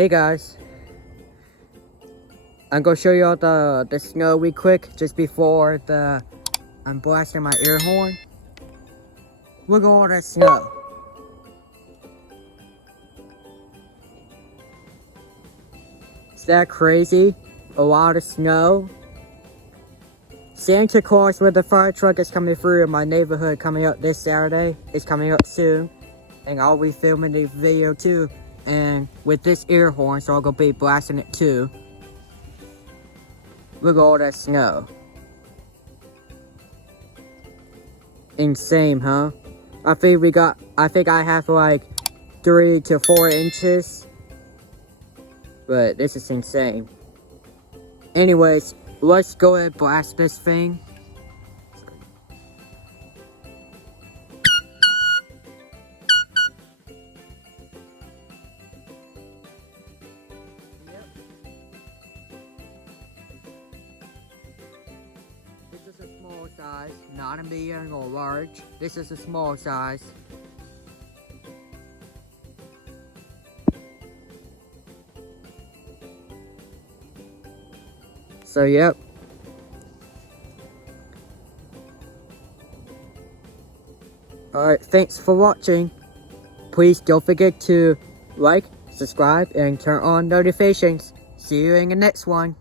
Hey guys, I'm gonna show you all the snow real quick just before I'm blasting my air horn. Look at all that snow. Is that crazy? A lot of snow. Santa Claus with the fire truck is coming through in my neighborhood coming up this Saturday. It's coming up soon. And I'll be filming the video too. And with this air horn, so I'll go be blasting it too. Look at all that snow. Insane, huh? I think I have like 3 to 4 inches. But this is insane. Anyways, let's go ahead and blast this thing. This is a small size, not a medium or large. This is a small size. So, yep. Alright, thanks for watching. Please don't forget to like, subscribe, and turn on notifications. See you in the next one.